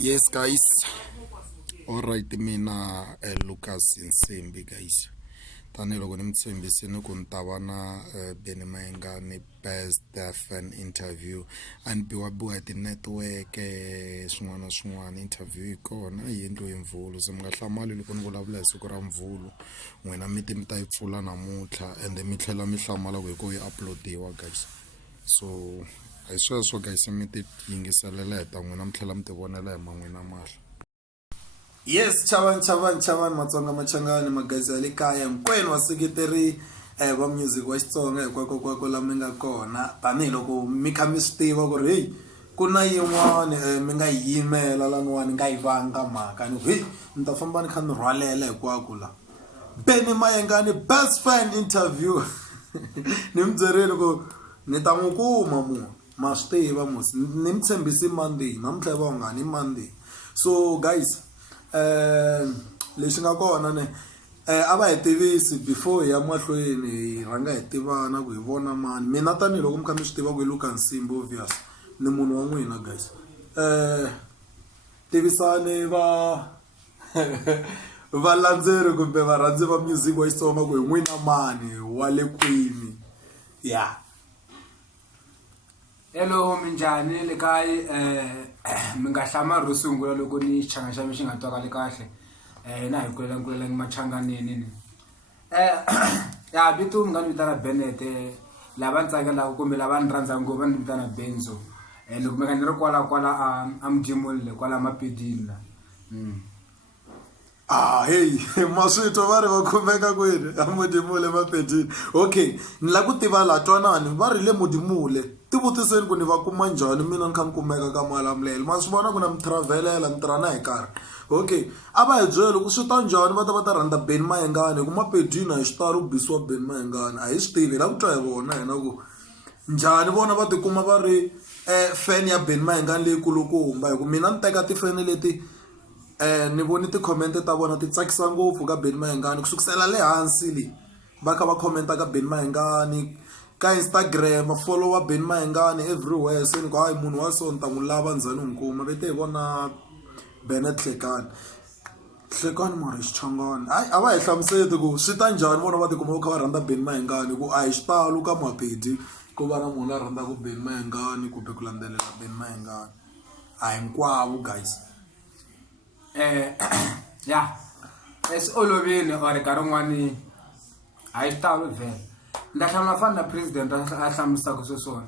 Yes, guys. All right, mina Lucas Nsimbi, guys. Tanilo kuni mtshembisini ku ni ta va na Benny-Mayengani best fan interview and biwa hi tinetiweke swin'wana na swin'wana interview yi kona yi endliwe hi Mvulu se mi nga hlamali loko ni vulavula hi siku ra Mvulu n'wina mi ta yi pfula namuntlha ende mi tlhela mi hlamala ku hi ko yi uploadiwa guys so hi sweswo guys mi ti yingiselela hi ta n'wina mi tlhela mi ti vonela hi man'wina mahlo. Yes, chavan Matsonga Machangani magazi ya le kaya hinkwenu vaseketeri va music wa Xitsonga hinkwako la mi nga kona tanihiloko mi kha mi swi tiva ku ri hey ku na yin'wana mi nga yimela laniwani nga yi vanga mhaka ni hey ni ta famba ni kha ni rhwalela hinkwako la Benny-Mayengani best fan interview ni mi byerile ku ni ta n'wi kuma munhu ma swi tiva musi ni mi tshembisi Monday namuntlha va nga ni Monday so guys lexi nga kona ne a va hi tivisi before hi ya mahlweni hi rhanga hi tivana ku hi vona mani mina tanihiloko mi kha mi swi tiva ku hi Lucas Nsimbi obvious ni munhu wa n'wina guys tivisani valandzeri kumbe varhandzi va music wa Xitsonga ku hi n'wina mani wa le kwini ya hello minjhani le kaya mi nga hlama ro sungula loko ni changa xa mi xi nga twakali kahle na hi kulela machanganeni ni ya vito mi nga ni vitana Bennett lava ni tsakelaka kumbe lava ni rhandzaka ngopfu va ni vitana Benzo loko mi nga ni ri kwala a mudimolile kwala mapedini la hey maswito va ri va khumeka kwini a mudimule mapedini okay ni la ku tiva la twanani va ri le mudimule tivutiseni ku ni va kuma njhani mina ni kha ni kumeka ka Malamulele ma swi vona ku na mi travelela ni tirha na hi karhi okay a va hi byeli ku swi ta njhani va ta rhandza Benny-Mayengani ku mapedini a hi swi tali ku bisiwa Benny-Mayengani a hi swi tivi hi la ku twa hi vona hina ku njhani vona va tikuma va ri fan ya Benny-Mayengani leyi kulukumba hi ku mina ni teka tifeni leti ni voni ti-comment ta vona ti tsakisa ngopfu ka Benny-Mayengani kusukisela le hansi le va kha va commenta ka Benny-Mayengani ka Instagram follower Benny-Mayengani everywhere se ni ku hayi munhu wa so ni ta n'wi lava ndzhani n'wi kuma ve te hi vona Bennett Hlekani mara xichangani hayi a va hi hlamuseti ku swi ta njhani vona va tikuma va kha va rhandza Benny-Mayengani ku a hi xitalo ka mapedi ku va na munhu a rhandzaka Benny-Mayengani kumbe ku landzelela Benny-Mayengani a hinkwavo guys ya es olovini or nkarhi wun'wani a hi xitalo vhele ni ta hlamula fana na president a hlamusaka sweswona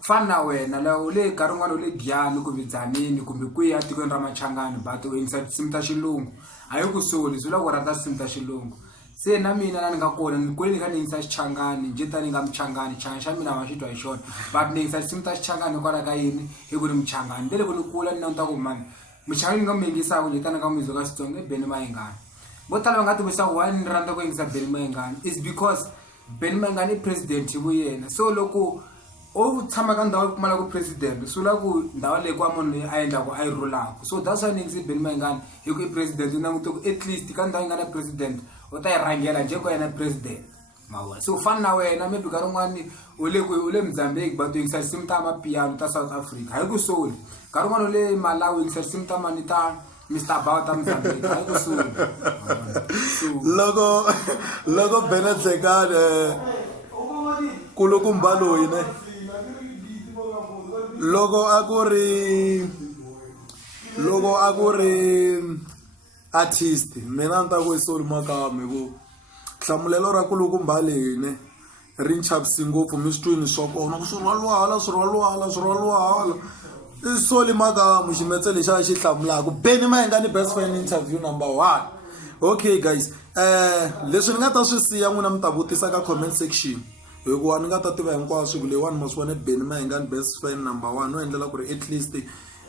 fana na wena la u le nkarhi wun'wani u le Giyani kumbe Dzanini kumbe kwihi a tikweni ra Machangani but u yingisa tinsimu ta xilungu a yi ku soli swi vula ku rhandza tinsimu ta xilungu se na mina la ni nga kona ni kule ni kha ni yingisa Xichangani njhe tani nga Muchangani changa xa mina va xi twa hi xona but ni yingisa tinsimu ta Xichangani hikwalaho ka yini hi ku ni Muchangani ni le ku ni kula ni languta ku mani Muchangani ni nga mi yingisaka njhe tani ka music wa Xitsonga i Benny-Mayengani vo tala va nga tivisa why ni rhandza ku yingisa Benny-Mayengani is because Benny-Mayengani i president hi vuyena so loko o tshama ka ndhawu kumala ku president swi vula ku ndhawu leyi ku a munhu leyi a endlaku a yi rulaka so that's why ni yingisi Benny-Mayengani hi ku i president u langute ku at least ka ndhawu yi nga na president u ta yi rhangela njhe ku yena president mavona so fana na wena maybe nkarhi wun'wani u le Mozambique but u yingisa tinsimu ta mapiano ta South Africa hayi ku soli nkarhi wun'wani u le Malawi u yingisa tinsimu ta mani ta Mr. Bauta Mozambique hayi ku soli loko Bennett kulukumba loyi ne loko a ku ri artist mina ni ta ku i Soli Makame ku hlamulelo ra kulukumba leyi ne ri ni chavisi ngopfu mi swi twini swa kona ku swi rhwalwala i Soli Makame ximetse lexi a xi hlamulaka Benny-Mayengani best fan interview number 1 okay guys leswi ni nga ta swi siya n'wina mi ta vutisa ka comment section hikuva ni nga ta tiva hinkwaswo ku leyiwani ma swi vona Benny-Mayengani best fan number 1 no endlela ku ri at least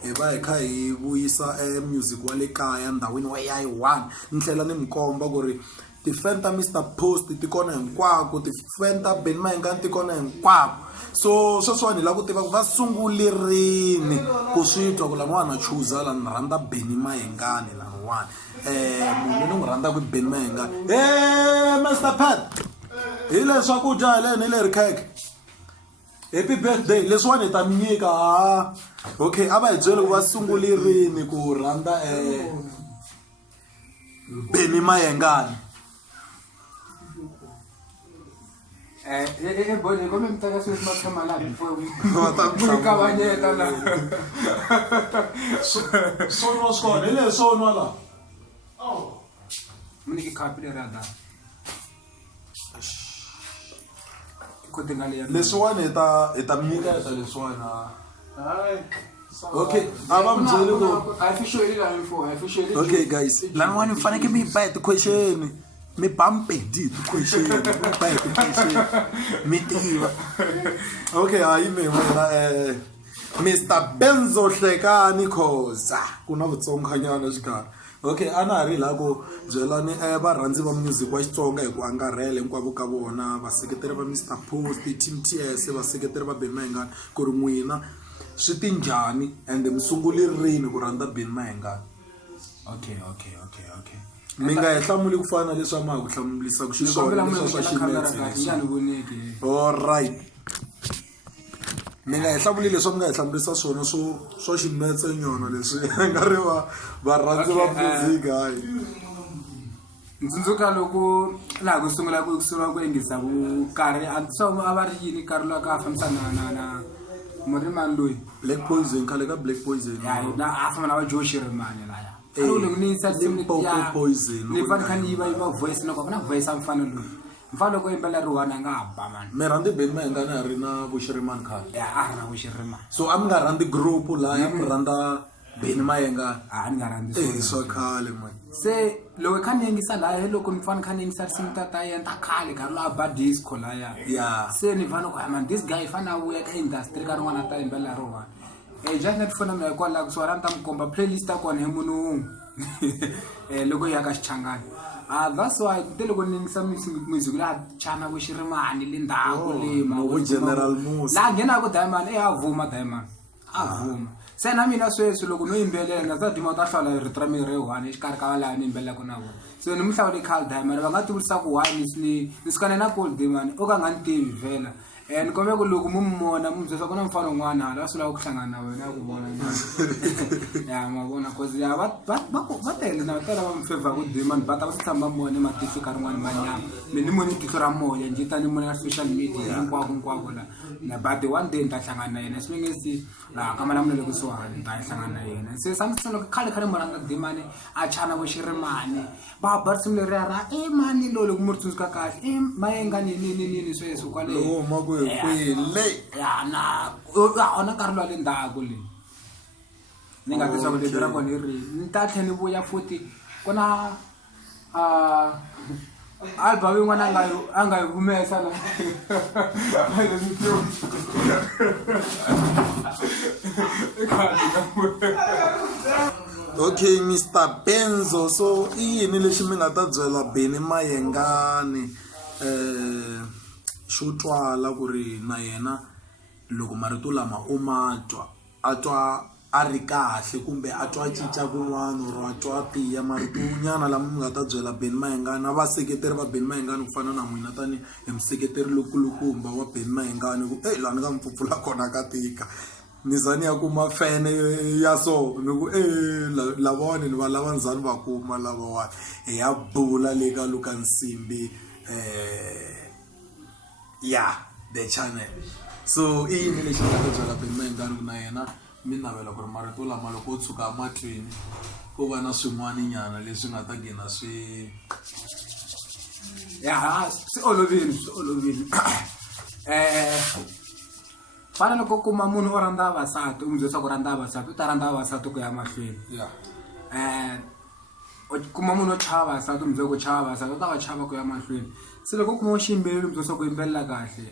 hi va hi kha hi vuyisa music wa le kaya ndhawini wa ya yi 1 ni tlhela ni mi komba ku ri tifan ta Mr Post ti kona hinkwako tifan ta Benny-Mayengani ti kona hinkwako so sweswiwani hi la ku tiva ku va sungule rini ku swi twa ku laniwani a chuza la ni rhandza Benny-Mayengani laniwani munhu ni n'wi rhandzaka Benny-Mayengani Mr Pat hi le swakudya hi le ni le rikheke happy birthday leswiwani hi ta mi nyika Okay, aba hi byele ku va sungulerini ku rhandza Benny-Mayengani. Bone come mtaka swi makhama la before we kavanyeta la Sonwa skona ile sonwa la. muniki khapi le rada kote ngale ya Leswiwani hi ta mi nyiketa leswiwana. Okay, aba mi byele ku officially la info officially okay guys, lani wani mi faneke mi ba ti question. Mi bump di ti question. Mi ba ti question. Mi tiva. Okay, hayi mi wena Mr. Benzo Hlekani Khoza. Kuna vutsonganyana xikarhi. Okay, ana ha ri la ku byelani varhandzi va music wa Xitsonga hi ku angarhela hinkwavo ka vona, vaseketeri va Mr. Post, Team TS, vaseketeri va Benny-Mayengani ku ri n'wina swi ti njhani and mi sungulerini ku rhandza Benny-Mayengani. okay Mi nga hi hlamuli ku fana leswi a ma ha ku hlamulisaka xiswona leswi swa ximetse. Alright. Mi nga hi hlamuli leswi mi nga hi hlamurisa swona swo ximetse nyona leswi nga ri varhandzi va music hayi. Ntsundzuka loko laha ku sungula ku engisa vukarhi so a va ri yini karhi loko a fambisana na murimani loyi Black Poison khale ka Black Poison. ya na a famba na va Joe Shirimani laya loko ni sa Limpopo Poison ni va khani va voice loko na voice amfana loyi mfana loko imbela riwana nga ba man mi rhandzi Benny-Mayengani a ri na Vuxirimani khale. ya a ri na Vuxirimani So a mi nga rhandzi group laya mi rhandza Benny-Mayengani. a ni nga rhandzi Swa khale man. se loko khani yengisa laya loko ni fana khani yengisa risimu ta yenta khale karhi la ba disco laya Yeah. se ni vana ku man this guy fana vuya ka industry ka rin'wana ta imbela rona just net fona mi kwa la ku swara nta mkomba playlist ta kona hi munhu loko ya ka xichangani that's why loko ni ngisa music la chana ku Xirimani le ndhaku le no General Musa. la ngena ku Diamond avuma Diamond avuma se na mina sweswi loko no yimbelela na za dima ta hlala hi ritra mi re one xikarhi ka la ni yimbela ku na vona so ni muhlawuli Carl Diamond va nga tivisa ku why ni sikane na Paul Diamond o ka nga ni tivi vhela and kombe ku loko mu mona mu byesa ku na mfana un'wana hala swi lava ku hlangana na wena ku vona ya ma vona cause ya va tele na tela va mfavor ku Diamond va ta va tshamba mone matihlo ka rin'wana manyama me ni moni tihlo ra moya njita ni mona social media hinkwako la na but one day nta hlangana na yena swi nge si la ka mala munele ku swahani nta hlangana na yena se samson loko khale moranga Diamond a chana vo Xirimani ba sim le ra mani lo loko mu ri tsundzuka kahle Mayengani ni sweswo kwale Kwele. ya na ona nkarhi lowa le ndzhaku le ni nga tisa ku lebyi ra kona ri ni ta tlhe ni vuya futhi ku na album yin'wana a nga yi humesa na Okay, Mr. Benzo, so i yini lexi mi nga ta byela Benny-Mayengani xo twala ku ri na yena loko marito lama o ma twa a twa a ri kahle kumbe a twa cinca kun'wana or a twa tiya marito nyana lama mi nga ta byela Benny-Mayengani na vaseketeri va Benny-Mayengani ku fana na n'wina tani hi museketeri lokulukumba wa Benny-Mayengani ku laha ni nga mi pfupfula kona ka tika ni za ni ya kuma fene ya so ni ku lavawani ni va lava ndzani va kuma lavawani hi ya bula le ka Luka Nsimbi yeah, the channel. So i yini lexi nga ta byela Benny-Mayengani na yena mi navela ku ri marito lama loko o tshuka mahlweni ku va na swin'wana nyana leswi nga ta gina swi ya swi olovile fana loko kuma munhu o rhandza vavasati u mi byela ku rhandza vavasati u ta rhandza vavasati ku ya mahlweni kuma munhu o chava vavasati u mi byela ku chava vavasati u ta va chava ku ya mahlweni se loko kuma xiyimbeleri u mi byela ku yimbelela kahle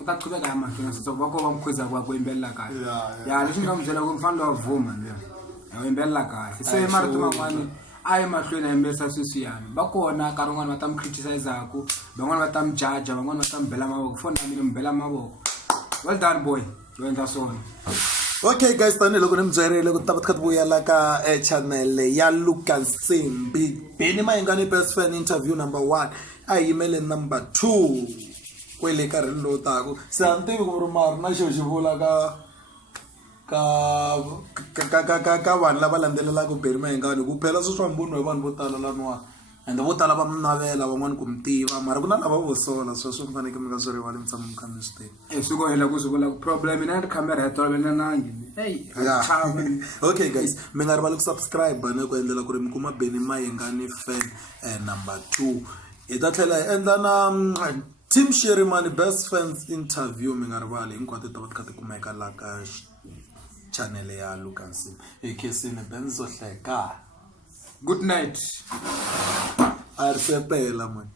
u ta qhubeka ya mahlweni so va ko va mukhuza ku yimbelela kahle ya leswi ni nga mi byela ku mi fanele wa vuma ya yimbelela kahle se marito man'wani a yi mahlweni a yimbelisa sweswiyani va kona nkarhi wun'wani va ta mi criticize-aku van'wani va ta mi jaja van'wani va ta mi bela mavoko foni na mina mi bela mavoko well done boy lo endla swona. Okay guys, tanihiloko ni mi byerile ku ta va tikha ti vuyela ka channel ya Luka Nsimbi Benny-Mayengani best fan interview number 1 a yimele number 2 kwele karhini lowu taku se a ni tivi ku ri mari na xo xi vula ka ka vanhu lava landzelelaka Benny-Mayengani ku phela sweswi swambuniwa hi vanhu vo tala laniwa ende vo tala va mi navela van'wani ku mi tiva mara ku na lava vo sola sweswo mi fanekele mi nga swi rivali mi tshama mi kha mi swi tiva swi ko hela ku swi vula problem ina ri camera ya tolovelanangi okay guys mi nga rivali ku subscribe ne ku endlela ku ri mi kuma Benny-Mayengani fan number 2 hi ta tlhela hi endla na Team Sherimani best fans interview mi nga rivali hinkwato ta va ti kha ti kumeka la ka channel ya Lucas ekesini benzo hleka good night a ri sepela man